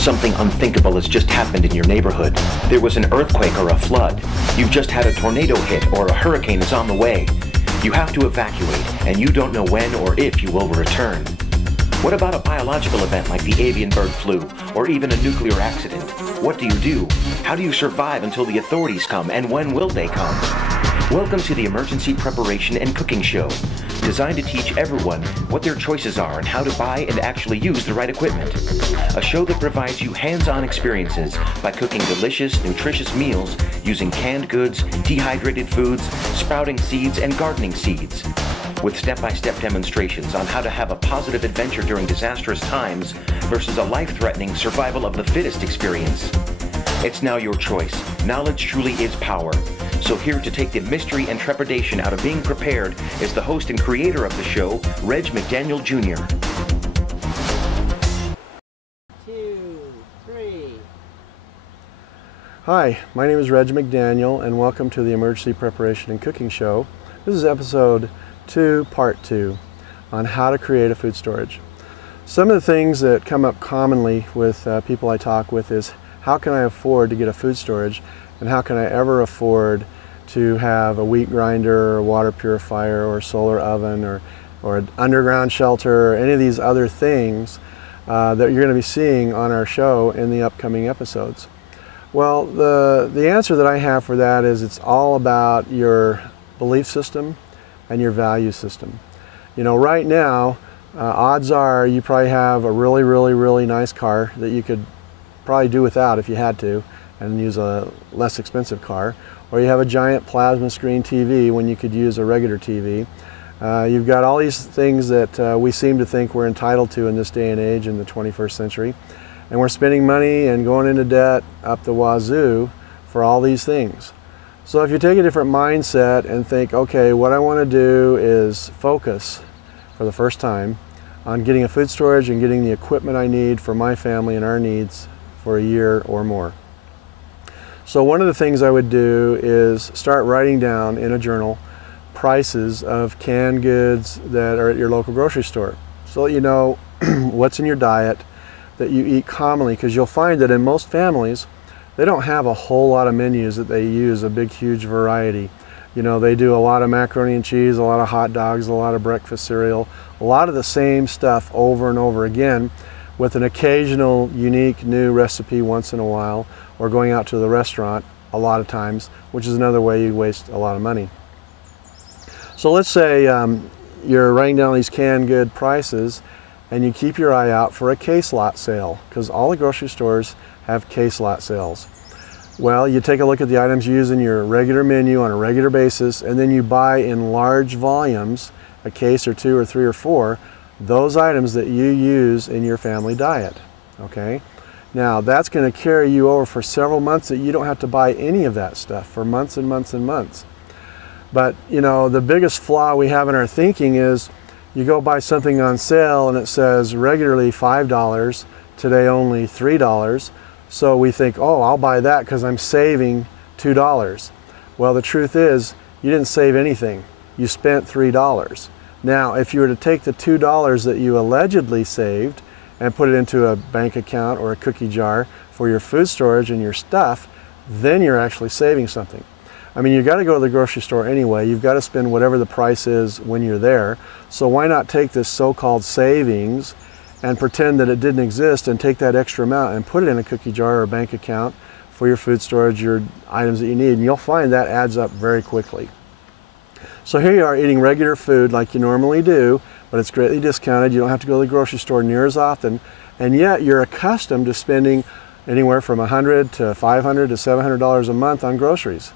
Something unthinkable has just happened in your neighborhood. There was an earthquake or a flood. You've just had a tornado hit or a hurricane is on the way. You have to evacuate, and you don't know when or if you will return. What about a biological event like the avian bird flu, or even a nuclear accident? What do you do? How do you survive until the authorities come, and when will they come? Welcome to the Emergency Preparation and Cooking Show, designed to teach everyone what their choices are and how to buy and actually use the right equipment. A show that provides you hands-on experiences by cooking delicious, nutritious meals using canned goods, dehydrated foods, sprouting seeds, and gardening seeds, with step-by-step demonstrations on how to have a positive adventure during disastrous times versus a life-threatening survival of the fittest experience. It's now your choice. Knowledge truly is power. So here to take the mystery and trepidation out of being prepared is the host and creator of the show, Reg McDaniel Jr. 2, 3. Hi, my name is Reg McDaniel, and welcome to the Emergency Preparation and Cooking Show. This is episode 2, part 2, on how to create a food storage. Some of the things that come up commonly with people I talk with is, how can I afford to get a food storage, and how can I ever afford to have a wheat grinder or a water purifier or a solar oven or an underground shelter or any of these other things that you're going to be seeing on our show in the upcoming episodes? Well, the answer that I have for that is it's all about your belief system and your value system. You know, right now, odds are you probably have a really nice car that you could probably do without if you had to, and use a less expensive car, or you have a giant plasma screen TV when you could use a regular TV. You've got all these things that we seem to think we're entitled to in this day and age in the 21st century, and we're spending money and going into debt up the wazoo for all these things. So if you take a different mindset and think, okay, what I want to do is focus for the first time on getting a food storage and getting the equipment I need for my family and our needs for a year or more. So one of the things I would do is start writing down in a journal prices of canned goods that are at your local grocery store, so that you know what's in your diet that you eat commonly, because you'll find that in most families they don't have a whole lot of menus that they use a big huge variety. You know, they do a lot of macaroni and cheese, a lot of hot dogs, a lot of breakfast cereal, a lot of the same stuff over and over again, with an occasional unique new recipe once in a while, or going out to the restaurant a lot of times, which is another way you waste a lot of money. So let's say you're writing down these canned good prices and you keep your eye out for a case lot sale, because all the grocery stores have case lot sales. Well, you take a look at the items you use in your regular menu on a regular basis, and then you buy in large volumes, a case or 2 or 3 or 4, those items that you use in your family diet, okay? Now, that's going to carry you over for several months that you don't have to buy any of that stuff for months and months and months. But, you know, the biggest flaw we have in our thinking is you go buy something on sale and it says regularly $5, today only $3. So we think, oh, I'll buy that because I'm saving $2. Well, the truth is you didn't save anything. You spent $3. Now, if you were to take the $2 that you allegedly saved and put it into a bank account or a cookie jar for your food storage and your stuff, then you're actually saving something. I mean, you've got to go to the grocery store anyway. You've got to spend whatever the price is when you're there. So why not take this so-called savings and pretend that it didn't exist and take that extra amount and put it in a cookie jar or a bank account for your food storage, your items that you need, and you'll find that adds up very quickly. So here you are eating regular food like you normally do, but it's greatly discounted. You don't have to go to the grocery store near as often, and yet you're accustomed to spending anywhere from $100 to $500 to $700 a month on groceries.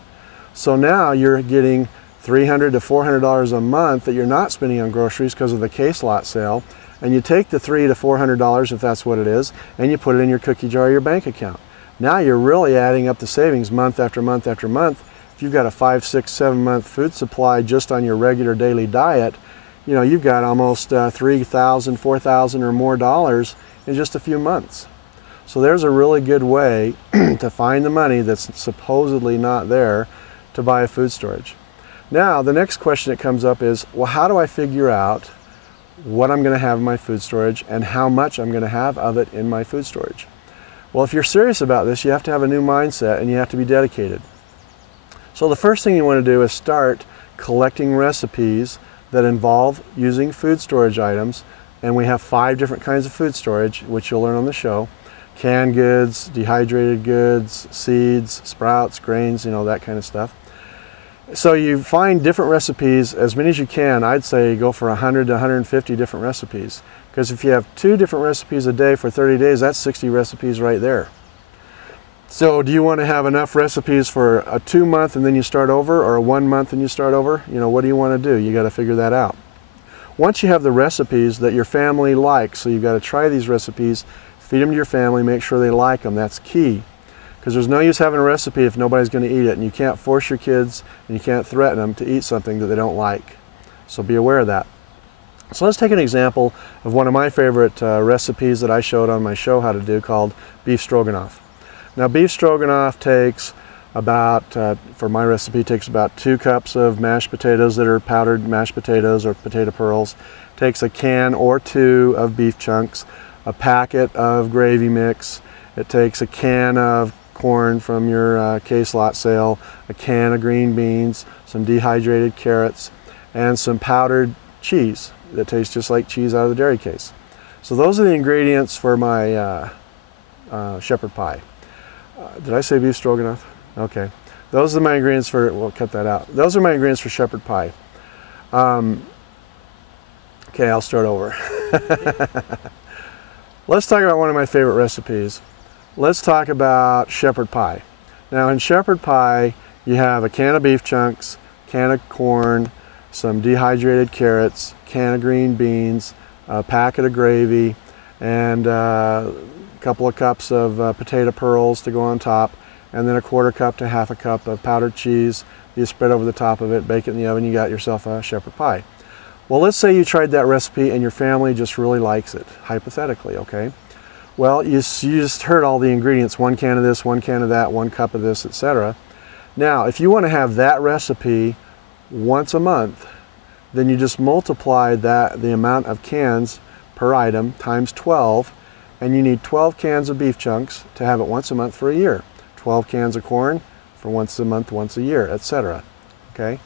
So now you're getting $300 to $400 a month that you're not spending on groceries because of the case lot sale, and you take the $300 to $400, if that's what it is, and you put it in your cookie jar or your bank account. Now you're really adding up the savings month after month after month. If you've got a 5, 6, 7 month food supply just on your regular daily diet, you know, you've got almost $3,000, $4,000 or more dollars in just a few months. So there's a really good way to find the money that's supposedly not there to buy a food storage. Now, the next question that comes up is, well, how do I figure out what I'm going to have in my food storage and how much I'm going to have of it in my food storage? Well, if you're serious about this, you have to have a new mindset and you have to be dedicated. So the first thing you want to do is start collecting recipes that involve using food storage items. And we have 5 different kinds of food storage, which you'll learn on the show. Canned goods, dehydrated goods, seeds, sprouts, grains, you know, that kind of stuff. So you find different recipes, as many as you can. I'd say go for 100 to 150 different recipes. Because if you have 2 different recipes a day for 30 days, that's 60 recipes right there. So do you want to have enough recipes for a 2-month and then you start over, or a 1 month and you start over? You know, what do you want to do? You got to figure that out. Once you have the recipes that your family likes, so you've got to try these recipes, feed them to your family, make sure they like them. That's key. Because there's no use having a recipe if nobody's going to eat it, and you can't force your kids and you can't threaten them to eat something that they don't like. So be aware of that. So let's take an example of one of my favorite recipes that I showed on my show how to do, called beef stroganoff. Now beef stroganoff takes about, for my recipe, takes about 2 cups of mashed potatoes that are powdered mashed potatoes or potato pearls. Takes a can or 2 of beef chunks, a packet of gravy mix. It takes a can of corn from your case lot sale, a can of green beans, some dehydrated carrots, and some powdered cheese that tastes just like cheese out of the dairy case. So those are the ingredients for my shepherd pie. Did I say beef stroganoff? Okay. Those are my ingredients for, we'll cut that out. Those are my ingredients for shepherd pie. Okay, I'll start over. Let's talk about one of my favorite recipes. Let's talk about shepherd pie. Now in shepherd pie, you have a can of beef chunks, can of corn, some dehydrated carrots, can of green beans, a packet of gravy, and a couple of cups of potato pearls to go on top, and then a 1/4 cup to 1/2 cup of powdered cheese. You spread over the top of it, bake it in the oven, you got yourself a shepherd pie. Well, let's say you tried that recipe and your family just really likes it, hypothetically, okay? Well, you just heard all the ingredients, 1 can of this, 1 can of that, 1 cup of this, etc. Now, if you want to have that recipe once a month, then you just multiply the amount of cans per item times 12, and you need 12 cans of beef chunks to have it once a month for a year. 12 cans of corn for once a month, once a year, etc. Okay?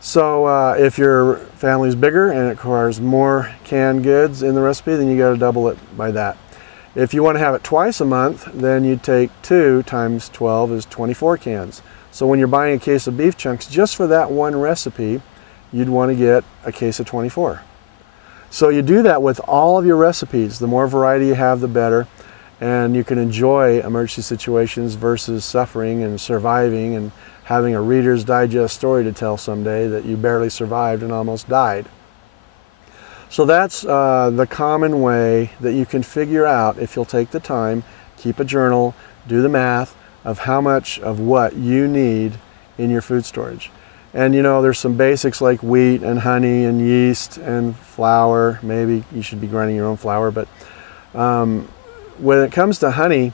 So if your family's bigger and it requires more canned goods in the recipe, then you got to double it by that. If you want to have it twice a month, then you take 2 times 12 is 24 cans. So when you're buying a case of beef chunks just for that one recipe, you'd want to get a case of 24. So you do that with all of your recipes. The more variety you have, the better. And you can enjoy emergency situations versus suffering and surviving and having a Reader's Digest story to tell someday that you barely survived and almost died. So that's the common way that you can figure out, if you'll take the time, keep a journal, do the math of how much of what you need in your food storage. And you know, there's some basics like wheat and honey and yeast and flour. Maybe you should be grinding your own flour, but when it comes to honey,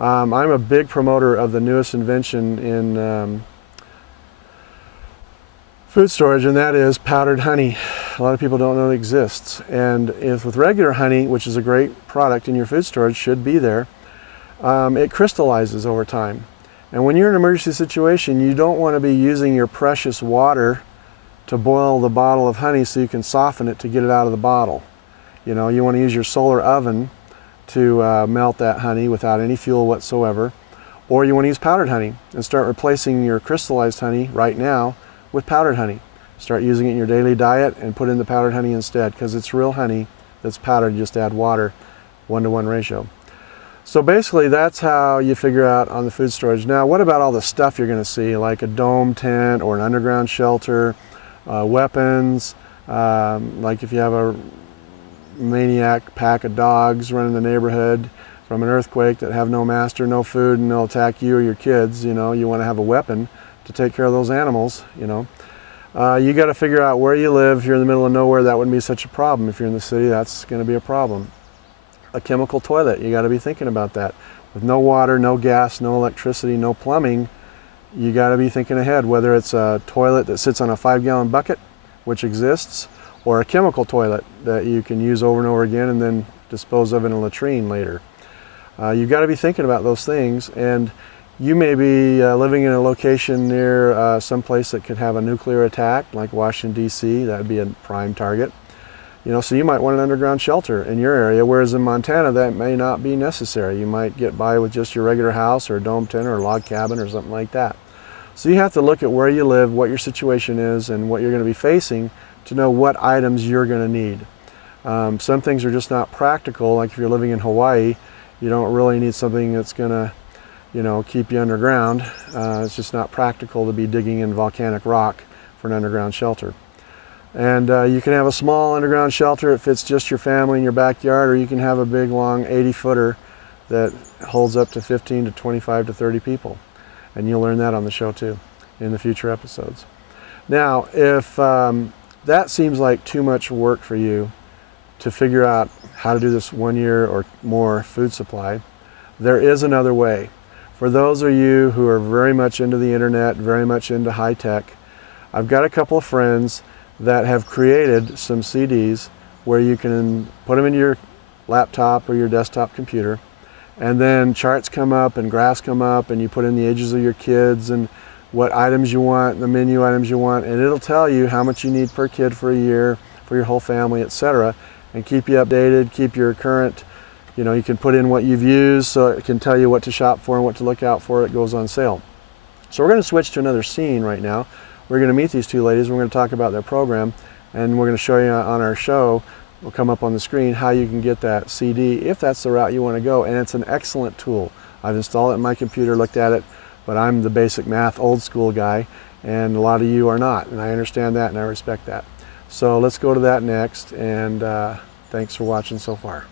I'm a big promoter of the newest invention in food storage, and that is powdered honey. A lot of people don't know it exists. And if with regular honey, which is a great product in your food storage, should be there, it crystallizes over time. And when you're in an emergency situation, you don't want to be using your precious water to boil the bottle of honey so you can soften it to get it out of the bottle. You know, you want to use your solar oven to melt that honey without any fuel whatsoever. Or you want to use powdered honey and start replacing your crystallized honey right now with powdered honey. Start using it in your daily diet and put in the powdered honey instead, because it's real honey that's powdered, just add water, 1-to-1 ratio. So basically that's how you figure out on the food storage. Now what about all the stuff you're going to see, like a dome tent or an underground shelter, weapons, like if you have a maniac pack of dogs running the neighborhood from an earthquake that have no master, no food, and they'll attack you or your kids, you know, you want to have a weapon to take care of those animals, you know. You got to figure out where you live. If you're in the middle of nowhere, that wouldn't be such a problem. If you're in the city, that's going to be a problem. A chemical toilet, you got to be thinking about that. With no water, no gas, no electricity, no plumbing, you got to be thinking ahead, whether it's a toilet that sits on a 5-gallon bucket, which exists, or a chemical toilet that you can use over and over again and then dispose of in a latrine later. You've got to be thinking about those things, and you may be living in a location near some place that could have a nuclear attack, like Washington, D.C. That would be a prime target. So you might want an underground shelter in your area, whereas in Montana that may not be necessary. You might get by with just your regular house or a dome tent or a log cabin or something like that. So you have to look at where you live, what your situation is, and what you're going to be facing to know what items you're going to need. Some things are just not practical, like if you're living in Hawaii, you don't really need something that's going to keep you underground. It's just not practical to be digging in volcanic rock for an underground shelter. And you can have a small underground shelter. It fits just your family in your backyard, or you can have a big, long 80-footer that holds up to 15 to 25 to 30 people. And you'll learn that on the show too, in the future episodes. Now, if that seems like too much work for you to figure out how to do this 1 year or more food supply, there is another way. For those of you who are very much into the internet, very much into high tech, I've got a couple of friends that have created some CDs where you can put them in your laptop or your desktop computer, and then charts come up and graphs come up, and you put in the ages of your kids and what items you want, the menu items you want, and it'll tell you how much you need per kid for a year, for your whole family, etc., and keep you updated, keep your current, you can put in what you've used so it can tell you what to shop for and what to look out for. It goes on sale. So we're going to switch to another scene right now. We're going to meet these two ladies. We're going to talk about their program, and we're going to show you on our show, will come up on the screen, how you can get that CD if that's the route you want to go. And it's an excellent tool. I've installed it in my computer, looked at it, but I'm the basic math old school guy, and a lot of you are not, and I understand that and I respect that. So let's go to that next, and thanks for watching so far.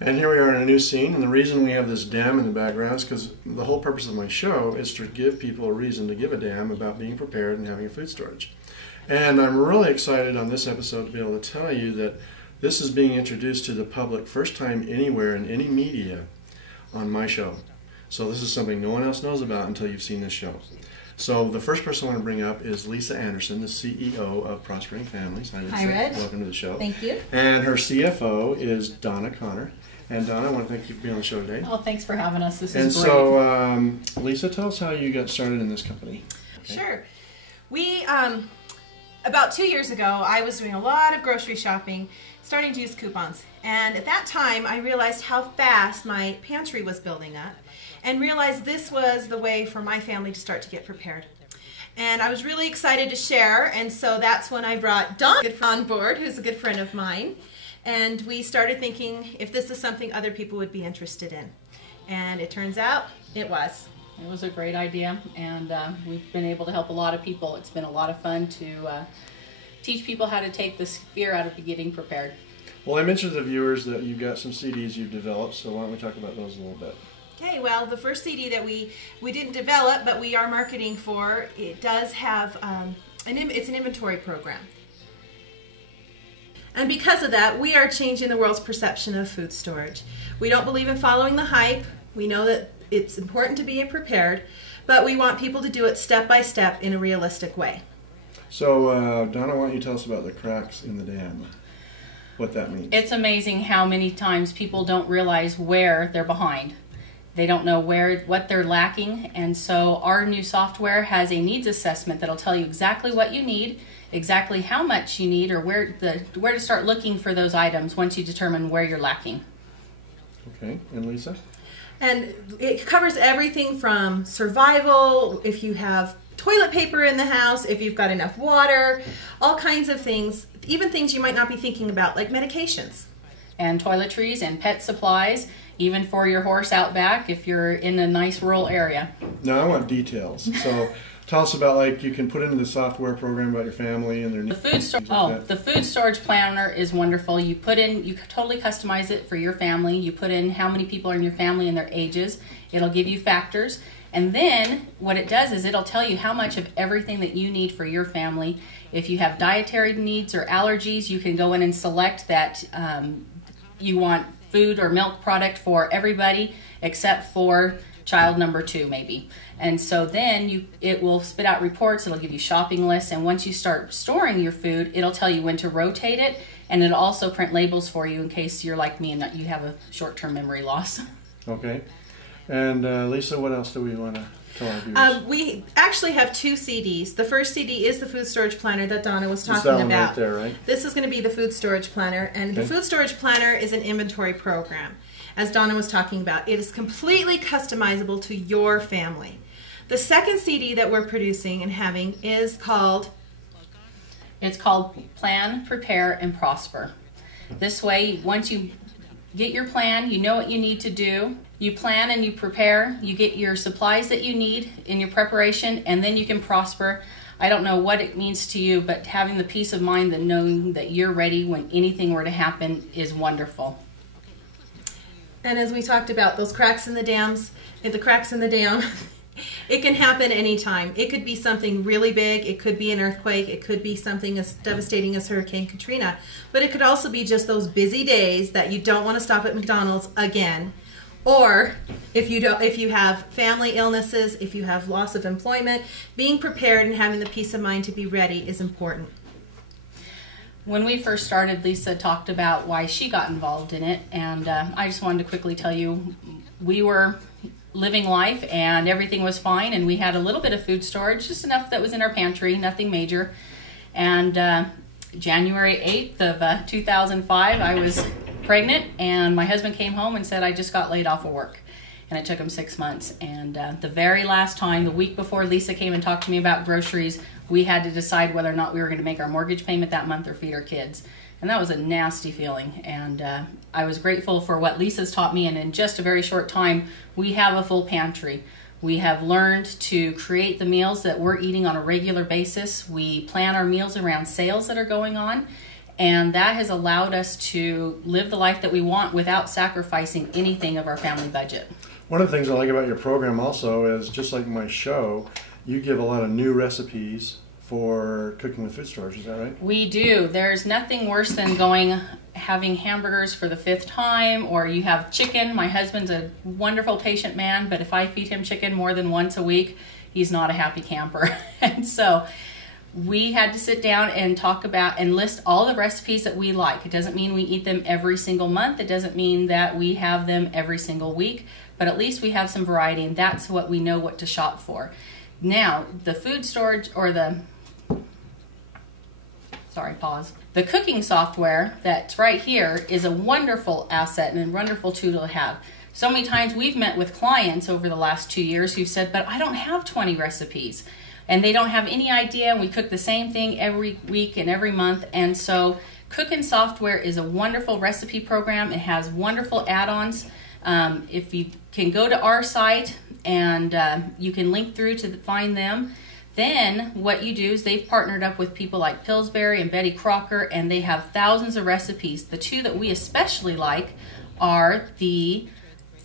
And here we are in a new scene, and the reason we have this dam in the background is because the whole purpose of my show is to give people a reason to give a damn about being prepared and having a food storage. And I'm really excited on this episode to be able to tell you that this is being introduced to the public first time anywhere in any media on my show. So this is something no one else knows about until you've seen this show. So the first person I want to bring up is Lisa Anderson, the CEO of Prospering Families. Hi, Red. Welcome to the show. Thank you. And her CFO is Donna Connor. And Donna, I want to thank you for being on the show today. Oh, thanks for having us. This and is great. So, Lisa, tell us how you got started in this company. Okay. Sure. We, about 2 years ago, I was doing a lot of grocery shopping, starting to use coupons. And at that time, I realized how fast my pantry was building up, and realized this was the way for my family to start to get prepared. And I was really excited to share, and so that's when I brought Don on board, who's a good friend of mine. And we started thinking if this is something other people would be interested in. And it turns out it was. It was a great idea, and we've been able to help a lot of people. It's been a lot of fun to teach people how to take the fear out of getting prepared. Well, I mentioned to the viewers that you've got some CDs you've developed, so why don't we talk about those a little bit. Okay, well, the first CD that we didn't develop, but we are marketing for, it does have, it's an inventory program. And because of that, we are changing the world's perception of food storage. We don't believe in following the hype. We know that it's important to be prepared, but we want people to do it step by step in a realistic way. So, Donna, why don't you tell us about the cracks in the dam, what that means? It's amazing how many times people don't realize where they're behind. They don't know what they're lacking, and so our new software has a needs assessment that'll tell you exactly what you need, exactly how much you need, or where to start looking for those items once you determine where you're lacking. Okay, and Lisa? And it covers everything from survival, if you have toilet paper in the house, if you've got enough water, all kinds of things, even things you might not be thinking about, like medications. And toiletries and pet supplies, even for your horse out back if you're in a nice rural area. Now I want details. So tell us about, like, you can put into the software program about your family and their needs. The food storage planner is wonderful. You totally customize it for your family. You put in how many people are in your family and their ages. It'll give you factors. And then what it does is it'll tell you how much of everything that you need for your family. If you have dietary needs or allergies, you can go in and select that you want food or milk product for everybody except for child number 2 maybe. And so then it will spit out reports, it'll give you shopping lists, and once you start storing your food, it'll tell you when to rotate it, and it'll also print labels for you in case you're like me and that you have a short-term memory loss. Okay. And Lisa, what else do we want to tell our viewers? We actually have 2 CDs. The first CD is the food storage planner that Donna was talking that one about. right there, right? This is going to be the food storage planner, and the food storage planner is an inventory program. As Donna was talking about, it is completely customizable to your family. The second CD that we're producing and having is called... It's called Plan, Prepare, and Prosper. This way, once you get your plan, you know what you need to do, you plan and you prepare, you get your supplies that you need in your preparation, and then you can prosper. I don't know what it means to you, but having the peace of mind that knowing that you're ready when anything were to happen is wonderful. And as we talked about, those cracks in the dams, the cracks in the dam, it can happen anytime. It could be something really big, it could be an earthquake, it could be something as devastating as Hurricane Katrina, but it could also be just those busy days that you don't want to stop at McDonald's again. Or if you have family illnesses, if you have loss of employment, being prepared and having the peace of mind to be ready is important. When we first started, Lisa talked about why she got involved in it, and I just wanted to quickly tell you, we were living life and everything was fine, and we had a little bit of food storage, just enough that was in our pantry, nothing major. And January 8th of 2005, I was pregnant, and my husband came home and said, I just got laid off of work. And it took him 6 months. And the very last time, the week before Lisa came and talked to me about groceries, we had to decide whether or not we were going to make our mortgage payment that month or feed our kids. And that was a nasty feeling. And I was grateful for what Lisa's taught me. And in just a very short time, we have a full pantry. We have learned to create the meals that we're eating on a regular basis. We plan our meals around sales that are going on. And that has allowed us to live the life that we want without sacrificing anything of our family budget. One of the things I like about your program also is, just like my show, you give a lot of new recipes for cooking with food storage. Is that right? We do. There's nothing worse than having hamburgers for the 5th time, or you have chicken. My husband's a wonderful patient man, but if I feed him chicken more than once a week, he's not a happy camper. And so we had to sit down and talk about and list all the recipes that we like. It doesn't mean we eat them every single month. It doesn't mean that we have them every single week, but at least we have some variety, and that's what we know what to shop for. Now, the food storage, or the cooking software that's right here is a wonderful asset and a wonderful tool to have. So many times we've met with clients over the last 2 years who've said, but I don't have 20 recipes. And they don't have any idea, and we cook the same thing every week and every month. And so Cooking Software is a wonderful recipe program. It has wonderful add-ons. If you can go to our site and you can link through to find them, then what you do is they've partnered up with people like Pillsbury and Betty Crocker, and they have thousands of recipes. The two that we especially like are the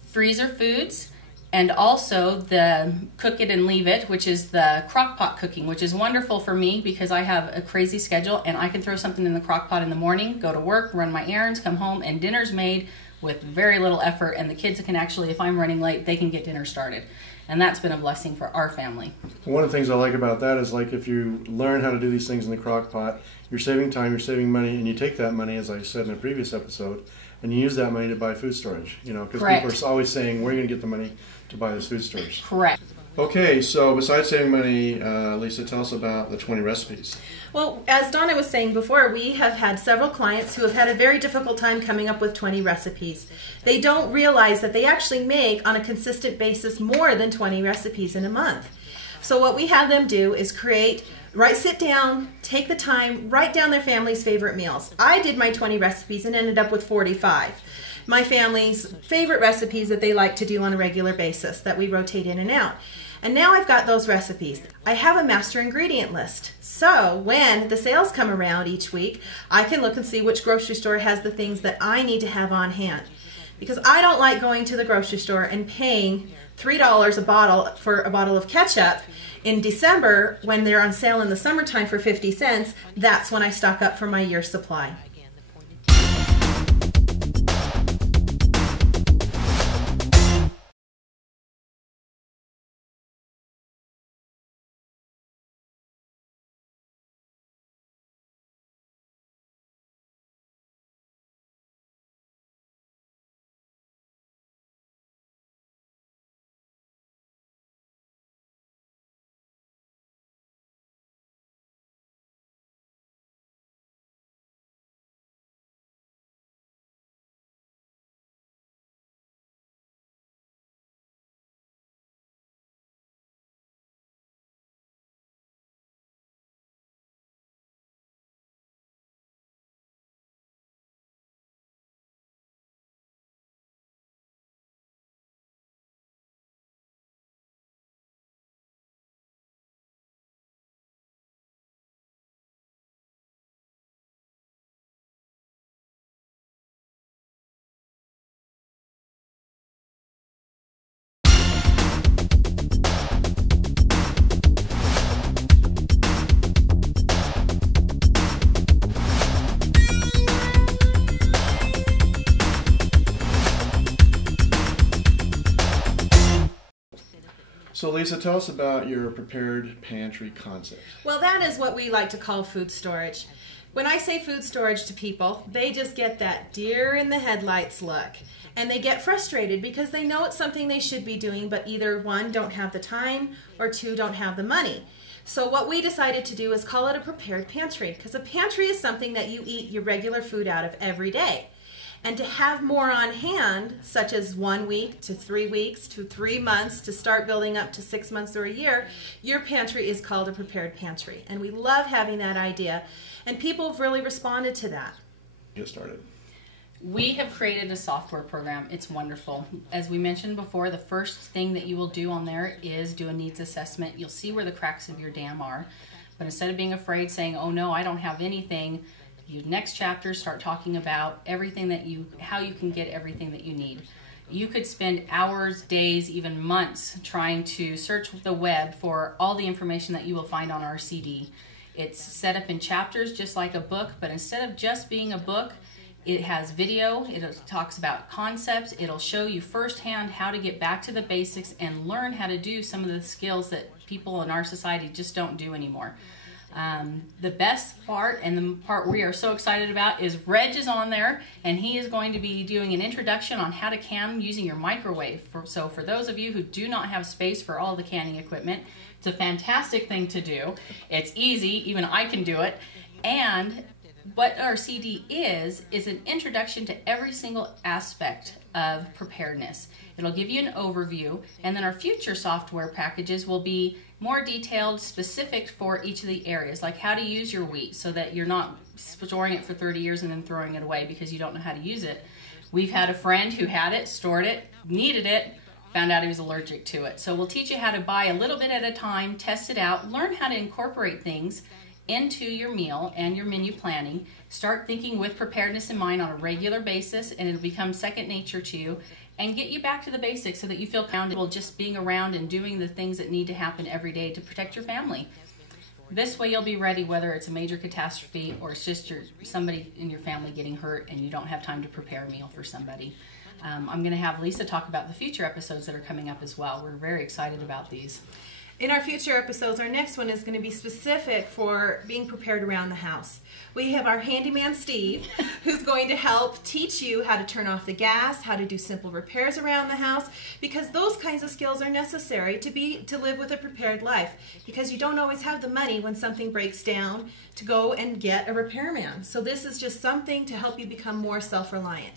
freezer foods, and also the Cook It and Leave It, which is the crock pot cooking, which is wonderful for me because I have a crazy schedule and I can throw something in the crock pot in the morning, go to work, run my errands, come home, and dinner's made with very little effort, and the kids can actually, if I'm running late, they can get dinner started. and that's been a blessing for our family. One of the things I like about that is, like, if you learn how to do these things in the crock pot, you're saving time, you're saving money, and you take that money, as I said in a previous episode, and you use that money to buy food storage. You know, because people are always saying, where are you going to get the money to buy this food storage? Correct. Okay, so besides saving money, Lisa, tell us about the 20 recipes. Well, as Donna was saying before, we have had several clients who have had a very difficult time coming up with 20 recipes. They don't realize that they actually make, on a consistent basis, more than 20 recipes in a month. So what we have them do is sit down, take the time, write down their family's favorite meals. I did my 20 recipes and ended up with 45. My family's favorite recipes that they like to do on a regular basis that we rotate in and out. And now I've got those recipes. I have a master ingredient list. So when the sales come around each week, I can look and see which grocery store has the things that I need to have on hand. Because I don't like going to the grocery store and paying $3 a bottle for a bottle of ketchup in December when they're on sale in the summertime for 50 cents. That's when I stock up for my year's supply. So Lisa, tell us about your prepared pantry concept. Well, that is what we like to call food storage. When I say food storage to people, they just get that deer in the headlights look. And they get frustrated because they know it's something they should be doing, but either one, don't have the time, or two, don't have the money. So what we decided to do is call it a prepared pantry, because a pantry is something that you eat your regular food out of every day. And to have more on hand, such as 1 week to 3 weeks to 3 months to start building up to 6 months or a year, your pantry is called a prepared pantry. And we love having that idea, and people have really responded to that. Get started. We have created a software program. It's wonderful. As we mentioned before, the first thing that you will do on there is do a needs assessment. You'll see where the cracks of your dam are. But instead of being afraid, saying, oh no, I don't have anything, you next chapter start talking about everything that how you can get everything that you need. You could spend hours, days, even months trying to search the web for all the information that you will find on our CD. It's set up in chapters just like a book, but instead of just being a book, it has video, it talks about concepts, it'll show you firsthand how to get back to the basics and learn how to do some of the skills that people in our society just don't do anymore. The best part, and the part we are so excited about, is Reg is on there, and he is going to be doing an introduction on how to can using your microwave. So for those of you who do not have space for all the canning equipment, it's a fantastic thing to do. It's easy, even I can do it. And what our CD is an introduction to every single aspect of preparedness. It'll give you an overview, and then our future software packages will be more detailed, specific for each of the areas, like how to use your wheat so that you're not storing it for 30 years and then throwing it away because you don't know how to use it. We've had a friend who had it, stored it, needed it, found out he was allergic to it. So we'll teach you how to buy a little bit at a time, test it out, learn how to incorporate things into your meal and your menu planning. Start thinking with preparedness in mind on a regular basis, and it'll become second nature to you, and get you back to the basics so that you feel comfortable just being around and doing the things that need to happen every day to protect your family. This way you'll be ready whether it's a major catastrophe or it's just somebody in your family getting hurt and you don't have time to prepare a meal for somebody. I'm going to have Lisa talk about the future episodes that are coming up as well. We're very excited about these. In our future episodes, our next one is going to be specific for being prepared around the house. We have our handyman Steve, who's going to help teach you how to turn off the gas, how to do simple repairs around the house, because those kinds of skills are necessary to live with a prepared life, because you don't always have the money when something breaks down to go and get a repairman. So this is just something to help you become more self-reliant.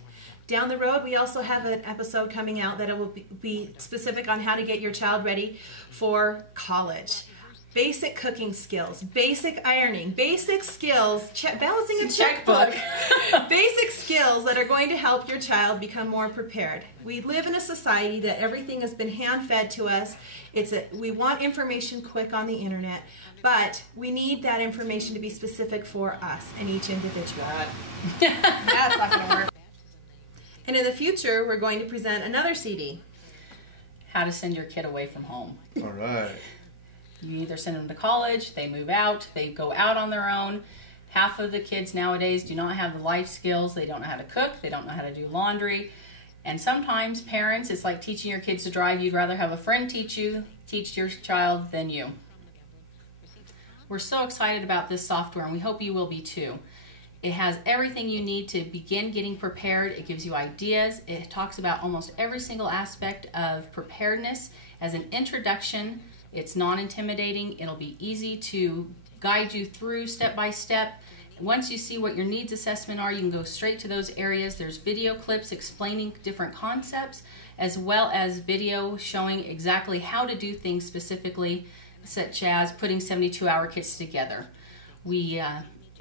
Down the road, we also have an episode coming out that it will be specific on how to get your child ready for college. Basic cooking skills, basic ironing, basic skills, balancing a checkbook. Basic skills that are going to help your child become more prepared. We live in a society that everything has been hand-fed to us. We want information quick on the internet, but we need that information to be specific for us and each individual. That's not going to work. And in the future, we're going to present another CD. How to send your kid away from home. All right. You either send them to college, they move out, they go out on their own. Half of the kids nowadays do not have the life skills. They don't know how to cook. They don't know how to do laundry. And sometimes parents, it's like teaching your kids to drive. You'd rather have a friend teach your child than you. We're so excited about this software, and we hope you will be too. It has everything you need to begin getting prepared. It gives you ideas. It talks about almost every single aspect of preparedness as an introduction. It's non-intimidating. It'll be easy to guide you through step by step. Once you see what your needs assessment are, you can go straight to those areas. There's video clips explaining different concepts, as well as video showing exactly how to do things specifically, such as putting 72-hour kits together. We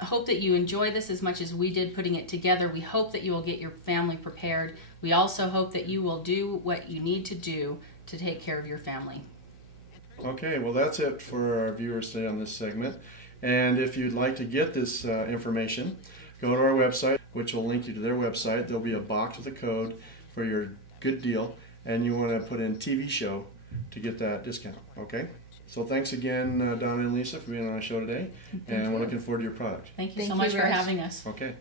hope that you enjoy this as much as we did putting it together. We hope that you will get your family prepared. We also hope that you will do what you need to do to take care of your family. Okay, well that's it for our viewers today on this segment. And if you'd like to get this information, go to our website, which will link you to their website. There'll be a box with a code for your good deal, and you want to put in TV show to get that discount, okay? So thanks again, Donna and Lisa, for being on our show today, and we're looking forward to your product. Thank you so much for having us. Okay.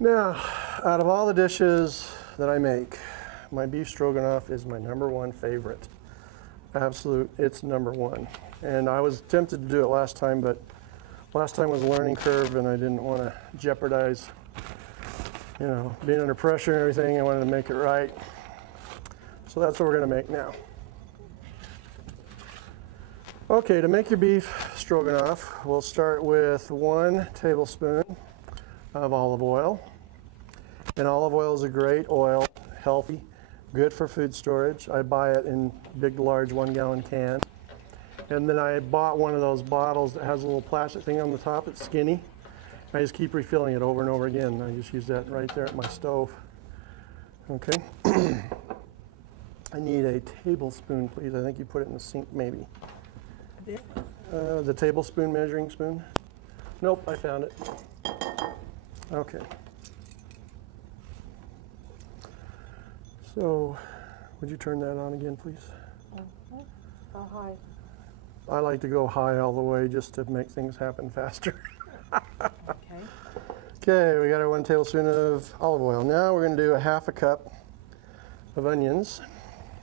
Now, out of all the dishes that I make, my beef stroganoff is my #1 favorite. Absolute, it's #1. And I was tempted to do it last time, but last time was a learning curve and I didn't want to jeopardize you know, being under pressure and everything, I wanted to make it right. So that's what we're going to make now. Okay, to make your beef stroganoff, we'll start with 1 tablespoon of olive oil. And olive oil is a great oil, healthy, good for food storage. I buy it in big, large 1-gallon can. And then I bought one of those bottles that has a little plastic thing on the top. It's skinny. I just keep refilling it over and over again. I just use that right there at my stove. Okay. I need a tablespoon, please. I think you put it in the sink, maybe. The tablespoon measuring spoon. Nope, I found it. Okay. So, would you turn that on again, please? How high? I like to go high all the way just to make things happen faster. Okay. Okay, we got our 1 tablespoon of olive oil. Now we're going to do a 1/2 cup of onions.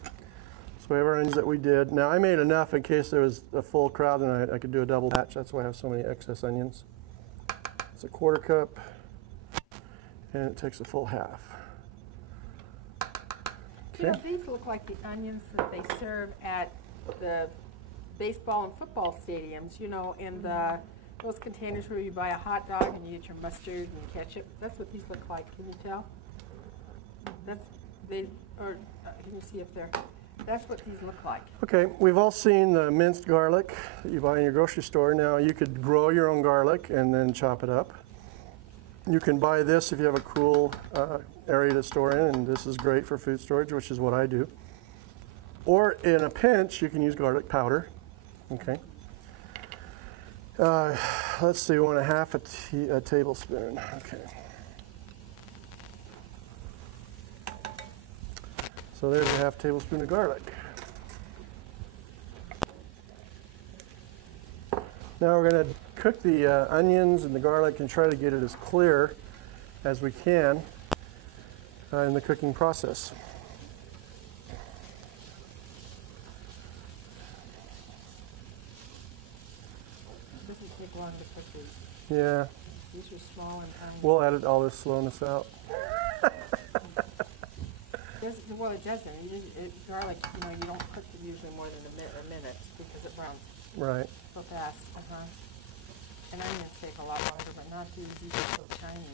So we have our onions that we did. Now I made enough in case there was a full crowd and I could do a double batch. That's why I have so many excess onions. It's a 1/4 cup and it takes a full half. You know, these look like the onions that they serve at the baseball and football stadiums, you know, in those containers where you buy a hot dog and you get your mustard and ketchup. That's what these look like. Can you tell? Can you see if they're, that's what these look like. Okay, we've all seen the minced garlic that you buy in your grocery store. Now you could grow your own garlic and then chop it up. You can buy this if you have a cool area to store in, and this is great for food storage, which is what I do. Or in a pinch, you can use garlic powder. Okay. Let's see, 1/2 tablespoon. Okay. So there's a 1/2 tablespoon of garlic. Now we're going to cook the onions and the garlic and try to get it as clear as we can in the cooking process. It doesn't take long to cook these. Yeah. These are small and tiny. We'll edit all this slowness out. Well, it doesn't. Garlic, you know, you don't cook it usually more than a minute because it browns Right. so fast. And onions take a lot longer, but not these. These are so tiny.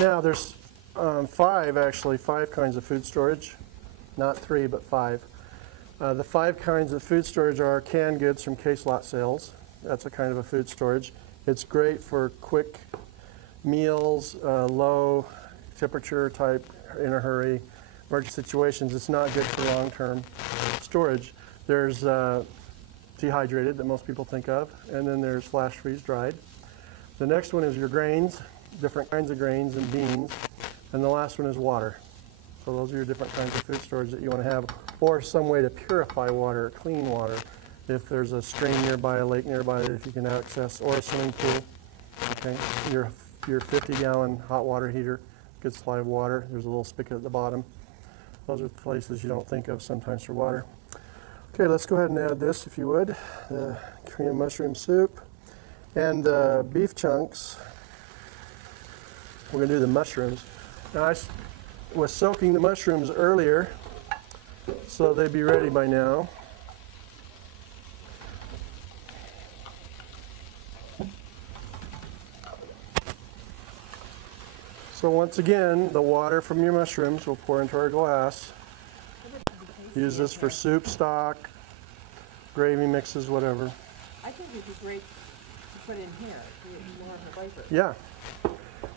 Now there's 5 kinds of food storage. Not 3, but 5. The 5 kinds of food storage are canned goods from case lot sales. That's a kind of a food storage. It's great for quick meals, low temperature type, in a hurry, emergency situations. It's not good for long-term storage. There's dehydrated that most people think of, and then there's flash freeze dried. The next one is your grains, different kinds of grains and beans, and the last one is water. So those are your different kinds of food storage that you want to have, or some way to purify water, clean water. If there's a stream nearby, a lake nearby that you can access, or a swimming pool. Okay, your 50-gallon hot water heater, good supply of water. There's a little spigot at the bottom. Those are places you don't think of sometimes for water. Okay, let's go ahead and add this, if you would, the cream of mushroom soup and the beef chunks. We're going to do the mushrooms. Now, I was soaking the mushrooms earlier, so they'd be ready by now. So once again, the water from your mushrooms will pour into our glass. Use this for soup, stock, gravy mixes, whatever. I think it'd be great to put in here, more of the flavor. Yeah.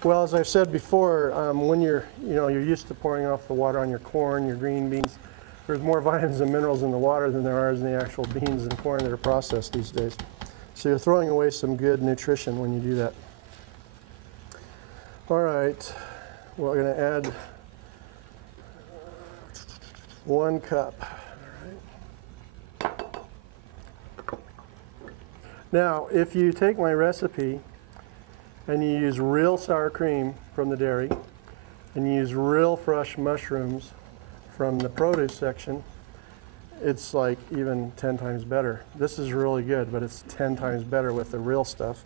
Well, as I've said before, when you're used to pouring off the water on your corn, your green beans, there's more vitamins and minerals in the water than there are in the actual beans and corn that are processed these days. So you're throwing away some good nutrition when you do that. All right, we're going to add 1 cup. All right. Now, if you take my recipe and you use real sour cream from the dairy and you use real fresh mushrooms from the produce section, it's like even 10 times better. This is really good, but it's 10 times better with the real stuff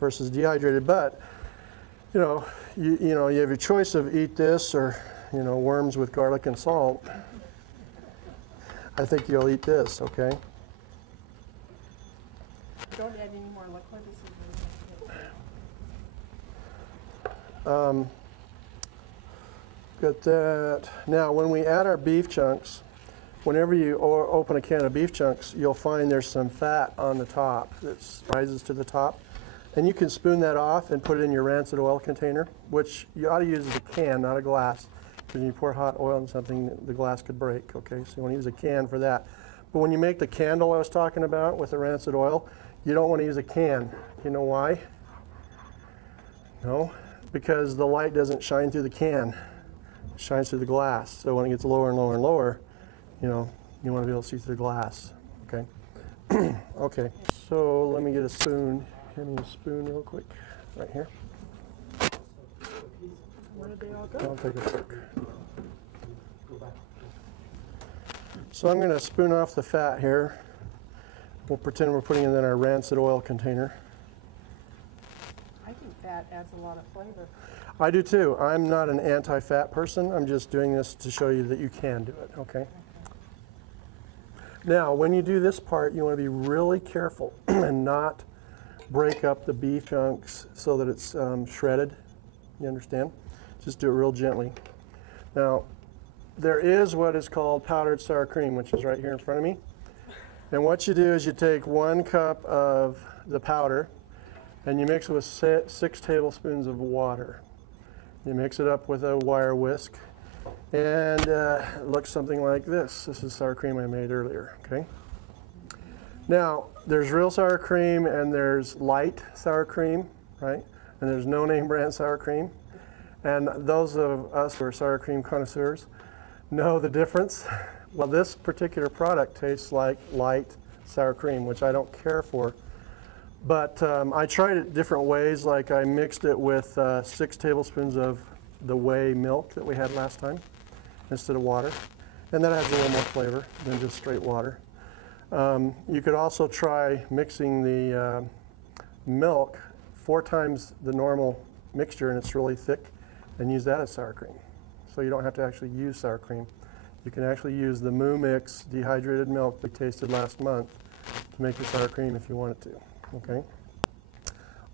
versus dehydrated. But you know, you have your choice of eat this or, you know, worms with garlic and salt. I think you'll eat this, okay? Don't add any more liquid. This is Got that. Now, when we add our beef chunks, whenever you open a can of beef chunks, you'll find there's some fat on the top that rises to the top. And you can spoon that off and put it in your rancid oil container, which you ought to use as a can, not a glass. Because when you pour hot oil in something, the glass could break, okay? So you want to use a can for that. But when you make the candle I was talking about with the rancid oil, you don't want to use a can. You know why? No, because the light doesn't shine through the can. It shines through the glass. So when it gets lower and lower and lower, you know, you want to be able to see through the glass, okay? Okay, so let me get a spoon. Hand me a spoon real quick, right here. where did they all go? I'll take a look. So I'm going to spoon off the fat here. We'll pretend we're putting it in our rancid oil container. I think that adds a lot of flavor. I do too. I'm not an anti-fat person. I'm just doing this to show you that you can do it, okay? Now, when you do this part, you want to be really careful and not break up the beef chunks so that it's shredded. You understand? Just do it real gently. Now, there is what is called powdered sour cream, which is right here in front of me. And what you do is you take 1 cup of the powder and you mix it with 6 tablespoons of water. You mix it up with a wire whisk, and it looks something like this. This is sour cream I made earlier, okay? Now, there's real sour cream and there's light sour cream, right? And there's no name brand sour cream. And those of us who are sour cream connoisseurs know the difference. Well, this particular product tastes like light sour cream, which I don't care for. But I tried it different ways, like I mixed it with 6 tablespoons of the whey milk that we had last time instead of water. And that adds a little more flavor than just straight water. You could also try mixing the milk 4 times the normal mixture, and it's really thick, and use that as sour cream. So you don't have to actually use sour cream. You can actually use the Moo Mix dehydrated milk we tasted last month to make your sour cream if you wanted to, okay?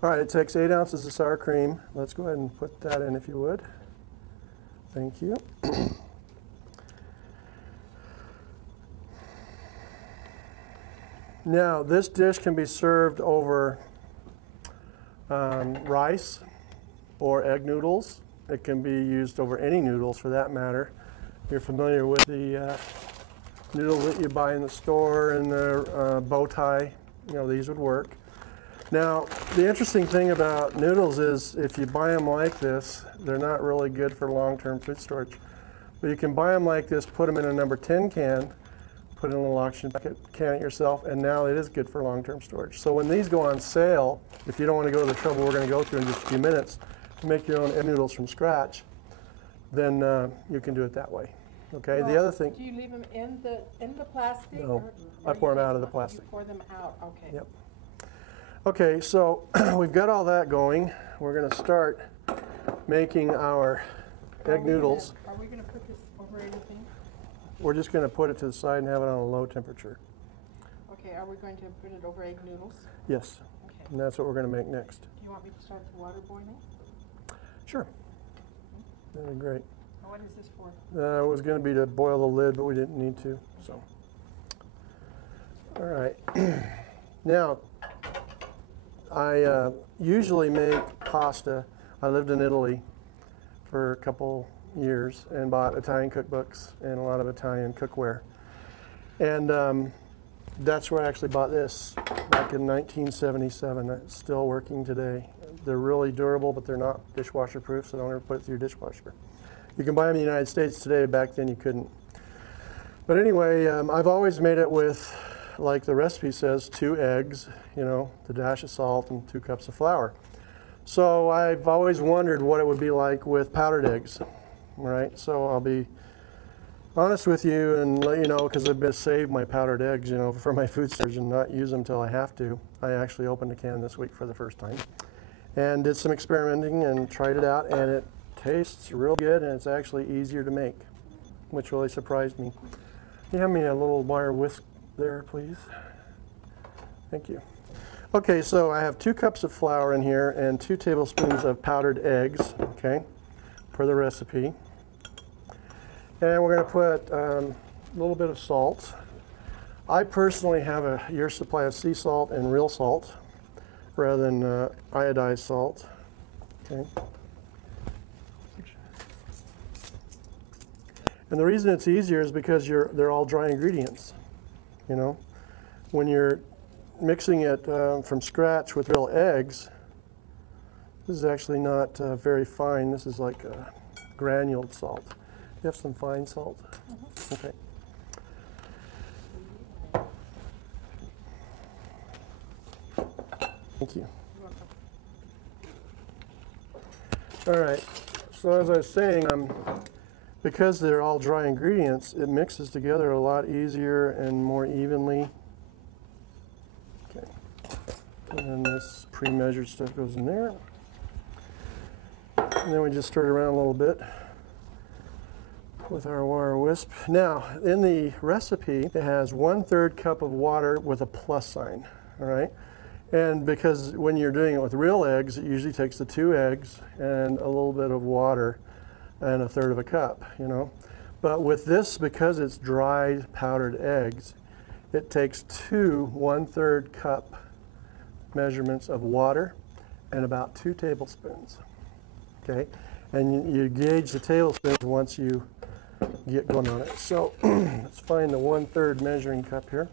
All right, it takes 8 ounces of sour cream. Let's go ahead and put that in if you would. Thank you. Now, this dish can be served over rice or egg noodles. It can be used over any noodles for that matter. You're familiar with the noodles that you buy in the store and the bow tie. You know, these would work. Now, the interesting thing about noodles is if you buy them like this, they're not really good for long-term food storage. But you can buy them like this, put them in a number 10 can, put in a little oxygen bucket, can it yourself, and now it is good for long-term storage. So when these go on sale, if you don't want to go to the trouble we're going to go through in just a few minutes to make your own egg noodles from scratch, then you can do it that way. Okay. Well, the other thing. Do you leave them in the plastic? No, or I pour them you out of the just- plastic. You pour them out. Okay. Yep. Okay, so we've got all that going. We're going to start making our egg noodles. Are we going to put this over anything? We're just going to put it to the side and have it on a low temperature. Okay. Are we going to put it over egg noodles? Yes, Okay. and that's what we're going to make next. Do you want me to start the water boiling? Sure. That'd be great. What is this for? It was going to be to boil the lid, but we didn't need to. So, all right. Now, I usually make pasta. I lived in Italy for a couple years and bought Italian cookbooks and a lot of Italian cookware. And that's where I actually bought this back in 1977. It's still working today. They're really durable, but they're not dishwasher proof, so don't ever put it through your dishwasher. You can buy them in the United States today. Back then you couldn't. But anyway, I've always made it with, like the recipe says, 2 eggs, you know, the dash of salt and 2 cups of flour. So I've always wondered what it would be like with powdered eggs, right? So I'll be honest with you and let you know, because I've been saved my powdered eggs, you know, for my food storage and not use them till I have to. I actually opened a can this week for the first time. and did some experimenting and tried it out, and it tastes real good, and it's actually easier to make, which really surprised me. Can you have me a little wire whisk there, please? Thank you. Okay, so I have 2 cups of flour in here and 2 tablespoons of powdered eggs, okay, per the recipe. And we're going to put a little bit of salt. I personally have a year's supply of sea salt and real salt rather than iodized salt. Okay. And the reason it's easier is because they're all dry ingredients. You know, when you're mixing it from scratch with real eggs, this is actually not very fine. This is like granuled salt. You have some fine salt? Mm-hmm. Okay. Thank you. All right. So as I was saying, because they're all dry ingredients, it mixes together a lot easier and more evenly. Okay. And then this pre-measured stuff goes in there. And then we just stir it around a little bit with our wire wisp. Now, in the recipe, it has 1/3 cup of water with a plus sign, all right? And because when you're doing it with real eggs, it usually takes the 2 eggs and a little bit of water and 1/3 of a cup, you know. But with this, because it's dried powdered eggs, it takes 2 1/3 cup measurements of water and about 2 tablespoons, okay? And you gauge the tablespoons once you get going on it. So let's find the 1/3 measuring cup here.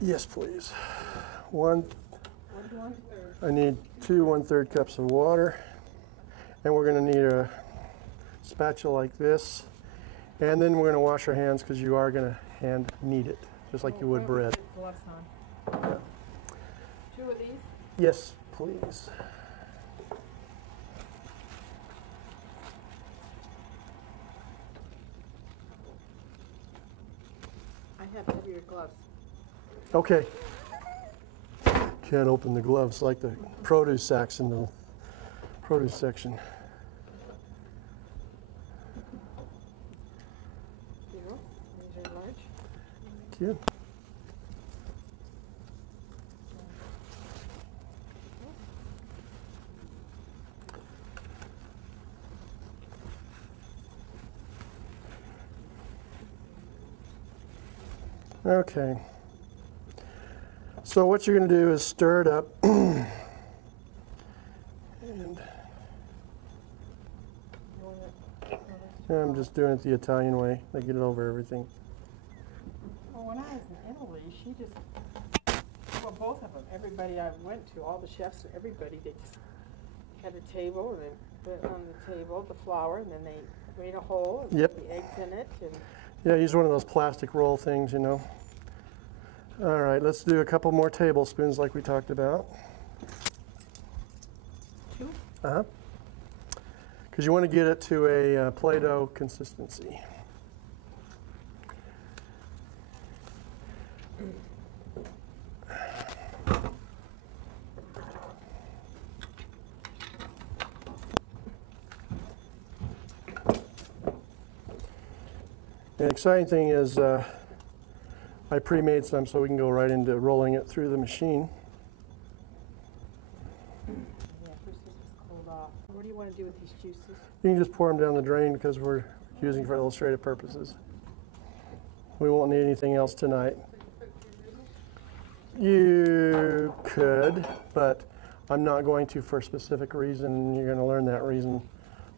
Yes, please. I need 2 1/3 cups of water, and we're going to need a spatula like this, and then we're going to wash our hands because you are going to hand knead it, just like you would bread. Gloves on. Yeah. 2 of these? Yes, please. I have heavier gloves. Okay. Can't open the gloves like the produce sacks in the produce section. Here you go. These are large. Thank you. Okay. So what you're going to do is stir it up. And I'm just doing it the Italian way. I get it over everything. Well, when I was in Italy, she just, well, both of them, everybody I went to, all the chefs, everybody, they just had a table and then put on the table the flour, and then they made a hole and Yep. put the eggs in it. And Yeah, use one of those plastic roll things, you know. All right, let's do a couple more tablespoons like we talked about. 2? Uh-huh. Because you want to get it to a Play-Doh consistency. The exciting thing is I pre-made some so we can go right into rolling it through the machine. Yeah, first they just cooled off. What do you want to do with these juices? You can just pour them down the drain because we're using for illustrative purposes. We won't need anything else tonight. You could, but I'm not going to for a specific reason. You're going to learn that reason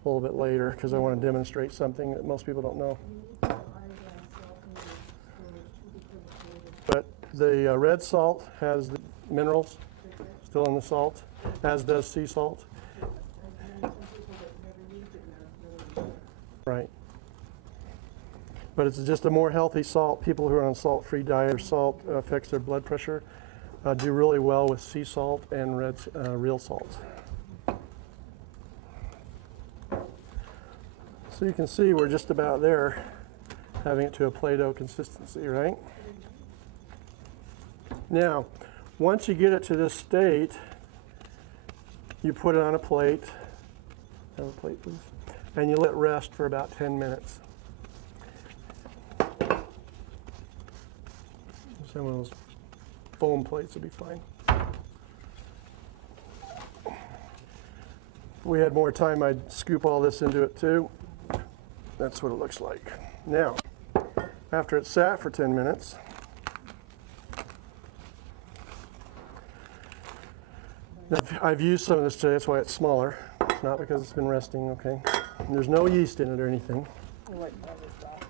a little bit later because I want to demonstrate something that most people don't know. But the red salt has the minerals still in the salt, as does sea salt. Right. But it's just a more healthy salt. People who are on salt-free diet or salt affects their blood pressure do really well with sea salt and real salt. So you can see we're just about there. having it to a Play-Doh consistency, right? Now, once you get it to this state, you put it on a plate. Have a plate, please. And you let it rest for about 10 minutes. Some of those foam plates would be fine. If we had more time, I'd scoop all this into it too. That's what it looks like. Now, after it's sat for 10 minutes, I've used some of this today, that's why it's smaller, not because it's been resting, okay? And there's no yeast in it or anything.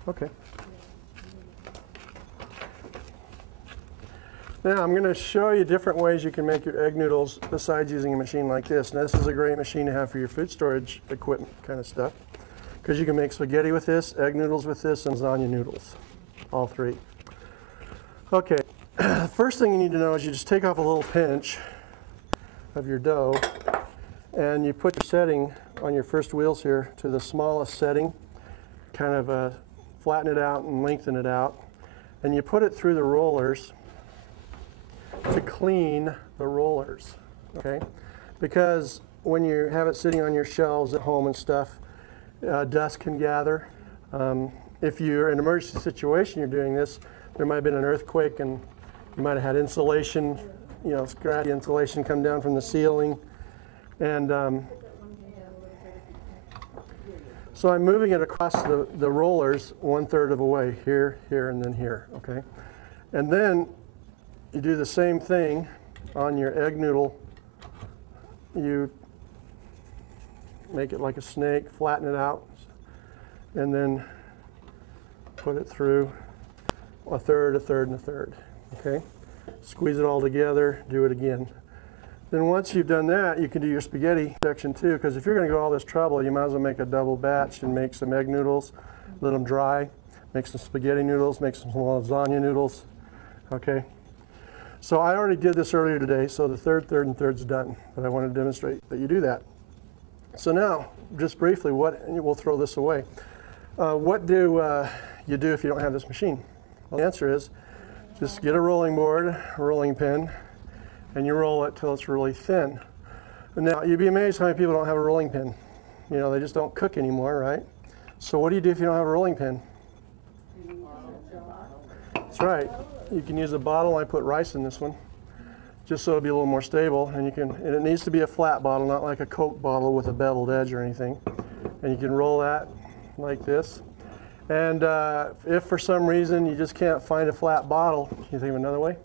Okay. Now I'm going to show you different ways you can make your egg noodles besides using a machine like this. Now this is a great machine to have for your food storage equipment kind of stuff, because you can make spaghetti with this, egg noodles with this, and lasagna noodles, all three. Okay, first thing you need to know is you just take off a little pinch of your dough and you put your setting on your first wheels here to the smallest setting, kind of flatten it out and lengthen it out, and you put it through the rollers to clean the rollers, okay? Because when you have it sitting on your shelves at home and stuff, dust can gather. If you're in an emergency situation, you're doing this, there might have been an earthquake and you might have had insulation, you know, scratchy insulation come down from the ceiling. And so I'm moving it across the rollers 1/3 of a way, here, here, and then here, okay? And then you do the same thing on your egg noodle. You make it like a snake, flatten it out, and then put it through 1/3, 1/3, and 1/3, okay? Squeeze it all together, do it again. Then once you've done that, you can do your spaghetti section too, because if you're going to go all this trouble, you might as well make a double batch and make some egg noodles, let them dry, make some spaghetti noodles, make some lasagna noodles, okay? So I already did this earlier today, so the 1/3, 1/3, and 1/3's done, but I want to demonstrate that you do that. So now, just briefly, we'll throw this away. What do you do if you don't have this machine? Well, the answer is just get a rolling board, a rolling pin, and you roll it till it's really thin. Now, you'd be amazed how many people don't have a rolling pin. You know, they just don't cook anymore, right? So what do you do if you don't have a rolling pin? That's right. You can use a bottle. I put rice in this one, just so it'll be a little more stable. And it needs to be a flat bottle, not like a Coke bottle with a beveled edge or anything. And you can roll that like this. And if for some reason you just can't find a flat bottle, can you think of another way?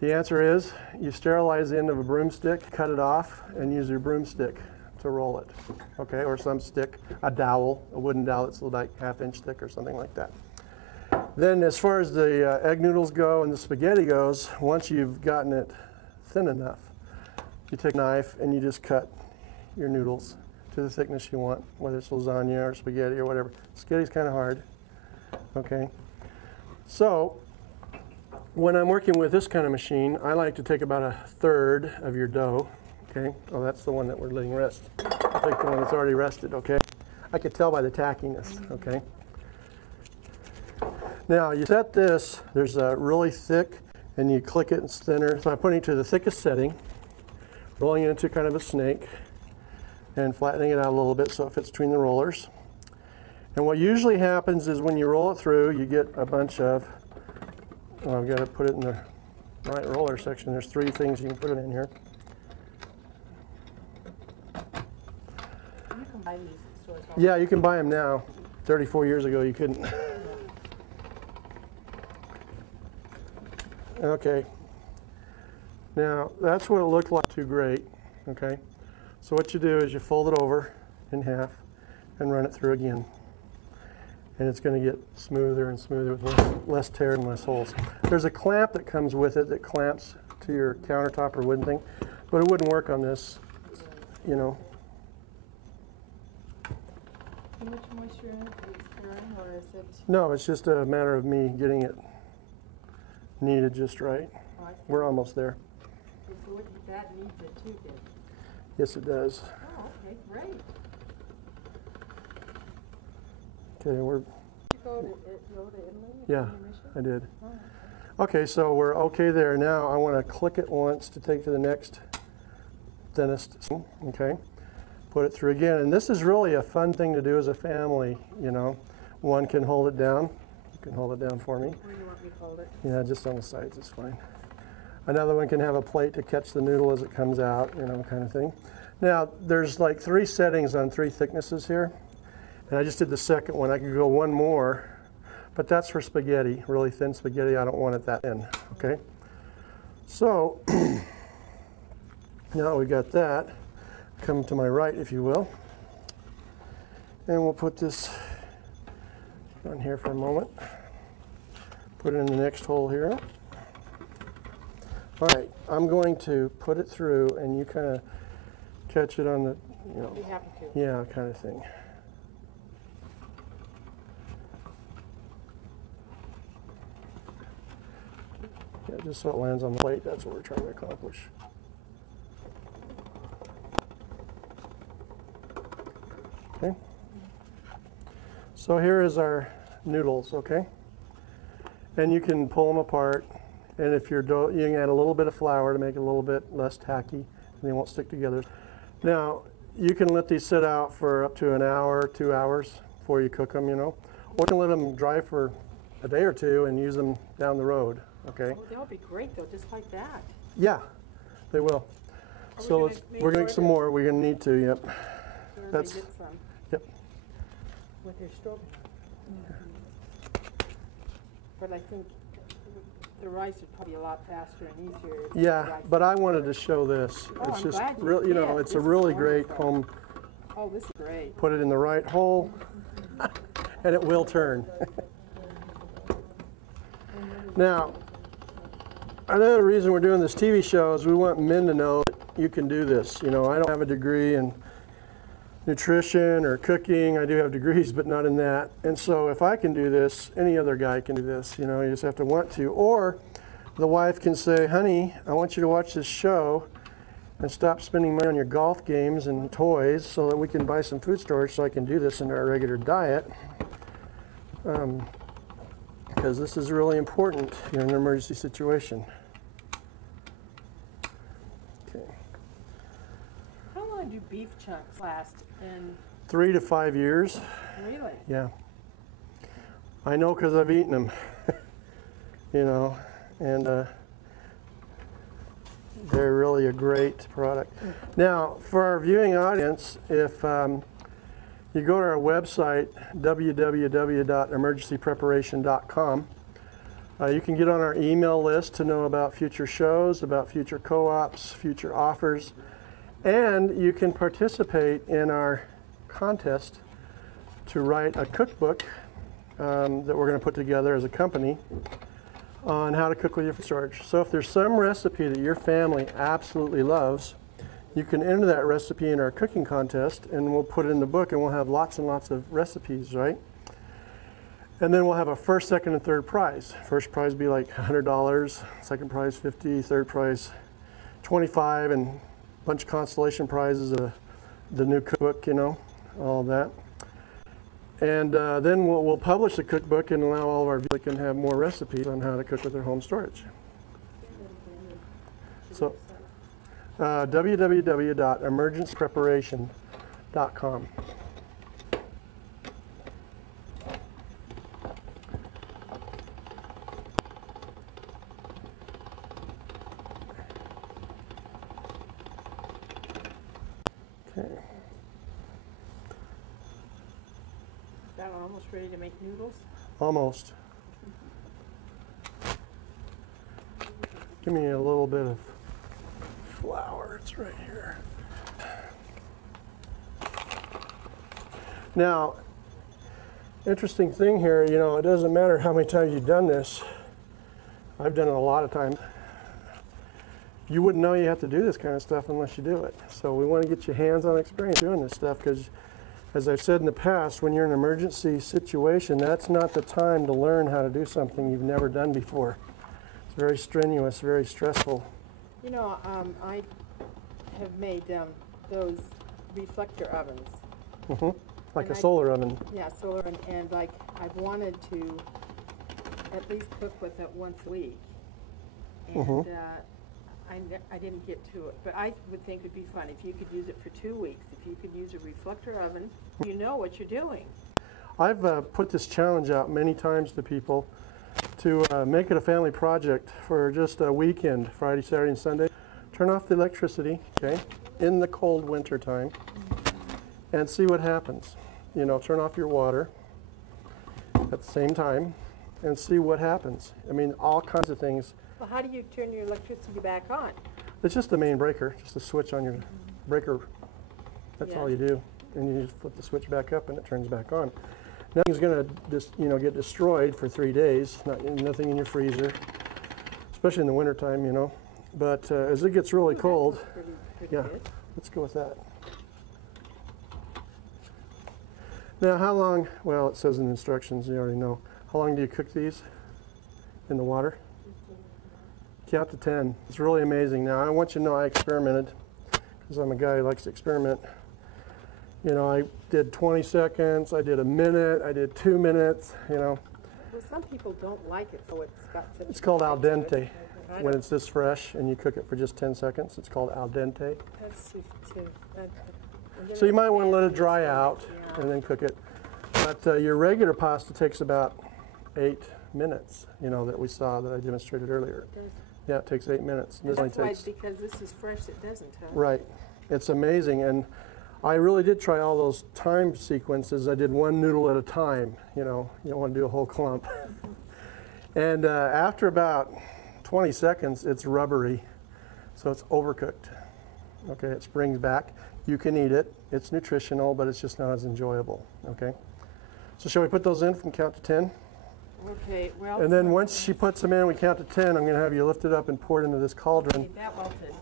The answer is you sterilize the end of a broomstick, cut it off, and use your broomstick to roll it. Okay, or some stick, a dowel, a wooden dowel that's like 1/2 inch thick or something like that. Then as far as the egg noodles go and the spaghetti goes, once you've gotten it thin enough, you take a knife and you just cut your noodles to the thickness you want, whether it's lasagna or spaghetti or whatever. Spaghetti's kind of hard, okay? So when I'm working with this kind of machine, I like to take about 1/3 of your dough, okay? Oh, that's the one that we're letting rest. I'll take the one that's already rested, okay? I could tell by the tackiness, okay? Now you set this, there's a really thick, and you click it and it's thinner. So I'm putting it to the thickest setting, rolling it into kind of a snake, and flattening it out a little bit so it fits between the rollers. And what usually happens is when you roll it through, you get a bunch of, well, I've got to put it in the right roller section. There's 3 things you can put it in here. You can buy these at stores. Yeah, you can buy them now. 34 years ago, you couldn't. Okay. Now, that's what it looked like too great, okay? So what you do is you fold it over in half and run it through again. And it's going to get smoother and smoother with less tear and less holes. There's a clamp that comes with it that clamps to your countertop or wooden thing, but it wouldn't work on this, you know. How much moisture in it? Are you stirring, or is it? No, it's just a matter of me getting it kneaded just right. Oh, I see. We're almost there. So that needs it too, then. Yes, it does. Oh, okay, great. Okay, we're go to Italy? Yeah, I did. Okay, so we're okay there. Now I want to click it once to take to the next dentist. Okay, put it through again. And this is really a fun thing to do as a family, you know. One can hold it down. You can hold it down for me. Where do you want me to hold it? Yeah, just on the sides, it's fine. Another one can have a plate to catch the noodle as it comes out, you know, kind of thing. Now, there's like 3 settings on 3 thicknesses here. And I just did the second one. I could go one more, but that's for spaghetti, really thin spaghetti. I don't want it that thin, okay? So, now we got that. Come to my right, if you will. And we'll put this on here for a moment. Put it in the next hole here. All right, I'm going to put it through and you kind of catch it on the, you know, Be happy to. yeah, kind of thing. Yeah, just so it lands on the plate, that's what we're trying to accomplish. Okay. So here is our noodles, okay? And you can pull them apart. And if you're dough, you can add a little bit of flour to make it a little bit less tacky, and they won't stick together. Now, you can let these sit out for up to an hour, 2 hours before you cook them, you know. Or you can let them dry for a day or 2 and use them down the road, okay? Oh, they'll be great though, just like that. Yeah, they will. Are we So gonna make we're going to sure make some that- more. We're going to need to, yep. Everybody That's- gets some Yep. with their stroganoff. But I think the rice would probably be a lot faster and easier. if the Yeah, rice but I was- wanted to show this. Oh, It's I'm just glad you real, you know, did. it's a This is really great wonderful. home. Oh, this is great. Put it in the right hole, and it will turn. Now, another reason we're doing this TV show is we want men to know that you can do this. You know, I don't have a degree in nutrition or cooking. I do have degrees, but not in that. And so if I can do this, any other guy can do this. You know, you just have to want to. Or the wife can say, honey, I want you to watch this show and stop spending money on your golf games and toys so that we can buy some food storage so I can do this in our regular diet. Because this is really important in an emergency situation. Okay. How long do beef chunks last? And 3 to 5 years. really? Yeah. I know because I've eaten them. You know, and they're really a great product. Now, for our viewing audience, if you go to our website, www.emergencypreparation.com, you can get on our email list to know about future shows, about future co-ops, future offers, and you can participate in our contest to write a cookbook that we're going to put together as a company on how to cook with your food storage. So if there's some recipe that your family absolutely loves, you can enter that recipe in our cooking contest and we'll put it in the book and we'll have lots and lots of recipes, right? And then we'll have a first, second, and third prize. First prize be like $100, second prize $50, third prize $25, and a bunch of consolation prizes, the new cookbook, you know, all of that. And then we'll publish the cookbook and allow all of our viewers can have more recipes on how to cook with their home storage. So, www.emergencypreparation.com. Okay. That one almost ready to make noodles? Almost. Give me a little bit of flour. It's right here. Now, interesting thing here, you know, it doesn't matter how many times you've done this. I've done it a lot of times. You wouldn't know you have to do this kind of stuff unless you do it. So we want to get you hands-on experience doing this stuff because, as I've said in the past, when you're in an emergency situation, that's not the time to learn how to do something you've never done before. It's very strenuous, very stressful. You know, I have made those reflector ovens. Like a And solar oven. Yeah, solar and like I've wanted to at least cook with it once a week. And Mm-hmm. I didn't get to it, but I would think it'd be fun if you could use it for 2 weeks. If you could use a reflector oven, you know what you're doing. I've put this challenge out many times to people to make it a family project for just a weekend, Friday, Saturday, and Sunday. Turn off the electricity, okay, in the cold winter time, and see what happens. You know, turn off your water at the same time and see what happens. I mean, all kinds of things. Well, how do you turn your electricity back on? It's just the main breaker, just a switch on your breaker. That's all you do. And you just flip the switch back up and it turns back on. Nothing's going to get destroyed for 3 days, nothing in your freezer, especially in the wintertime, you know. But as it gets really cold, Pretty yeah, good. let's go with that. Now, how long, well, it says in the instructions, you already know. How long do you cook these in the water? Count to 10. It's really amazing. Now, I want you to know I experimented, because I'm a guy who likes to experiment. You know, I did 20 seconds, I did a minute, I did 2 minutes, you know. Well, some people don't like it, so it's got such... It's called al dente. I When know. it's this fresh and you cook it for just 10 seconds, it's called al dente. That's So you might want to let it dry out and then cook it. But your regular pasta takes about 8 minutes, you know, that we saw, that I demonstrated earlier. Yeah, it takes 8 minutes. This only That's why, takes, because this is fresh, it doesn't, huh? right. It's amazing. And I really did try all those time sequences. I did one noodle at a time, you know. You don't want to do a whole clump. And after about 20 seconds, it's rubbery, so it's overcooked. Okay, it springs back. You can eat it. It's nutritional, but it's just not as enjoyable. Okay. So shall we put those in from count to 10? Okay, well... And then once she puts them in, we count to 10. I'm going to have you lift it up and pour it into this cauldron. Okay, that melted.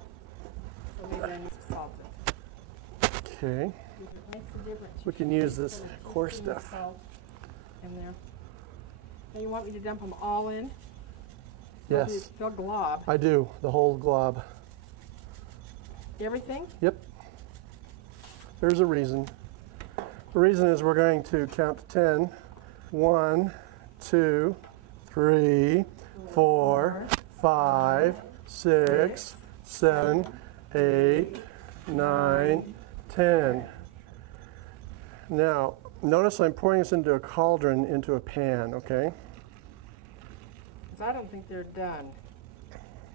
So maybe I need to salt it. Okay. It makes a difference. We can use this coarse Just stuff. salt in there. Now you want me to dump them all in? Yes, The glob. I do. The whole glob. Everything? Yep. There's a reason. The reason is we're going to count to 10. 1, 2, 3, 4, 5, 6, 7, 8, 9, 10. Now, notice I'm pouring this into a cauldron, into a pan, okay? Because I don't think they're done.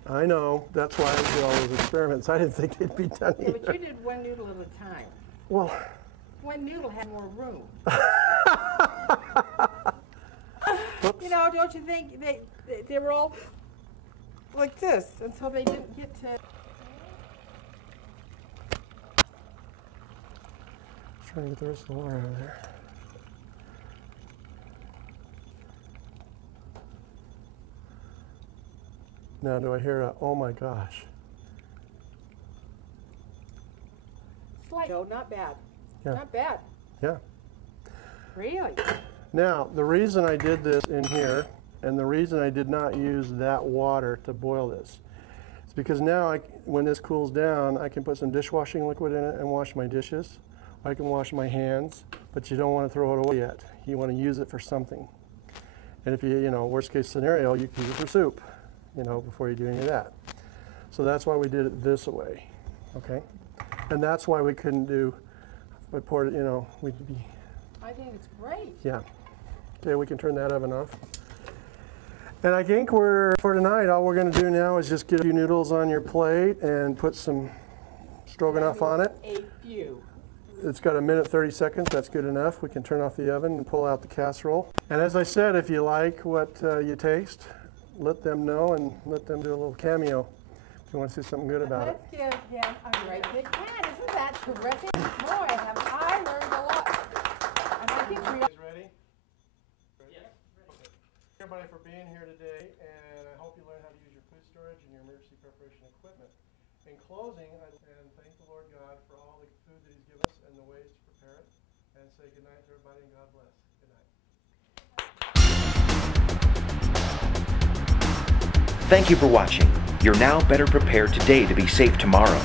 I know. That's why I did all those experiments. I didn't think they'd be done Yeah, either. but you did one noodle at a time. Well, One noodle had more room. whoops. You know, don't you think they were all like this, and so they didn't get to... Trying to get the rest of the water out of there. Now, do I hear a, oh my gosh? Slight. No, not bad. Yeah. Not bad. Yeah. Really? Now, the reason I did this in here, and the reason I did not use that water to boil this, is because now, when this cools down, I can put some dishwashing liquid in it and wash my dishes. I can wash my hands, but you don't want to throw it away yet. You want to use it for something. And if you know, worst case scenario, you can use it for soup, you know, before you do any of that. So that's why we did it this way, okay? And that's why we couldn't do, we poured it, you know, we'd be, I think it's great. yeah. Okay, we can turn that oven off. And I think for tonight, all we're going to do now is just get a few noodles on your plate and put some stroganoff on it. A few. It's got 1 minute 30 seconds. That's good enough. We can turn off the oven and pull out the casserole. And as I said, if you like what you taste, let them know and let them do a little cameo if you want to see something good about it. Let's give him a great big hand. Isn't that terrific? Boy, have I learned a lot. And I think we... Ready? Yes. Okay. Everybody for being here today, and I hope you learn how to use your food storage and your emergency preparation equipment. In closing, I thank the Lord God for all the food that He's given us and the ways to prepare it, and say good night to everybody and God bless. Good night. Thank you for watching. You're now better prepared today to be safe tomorrow.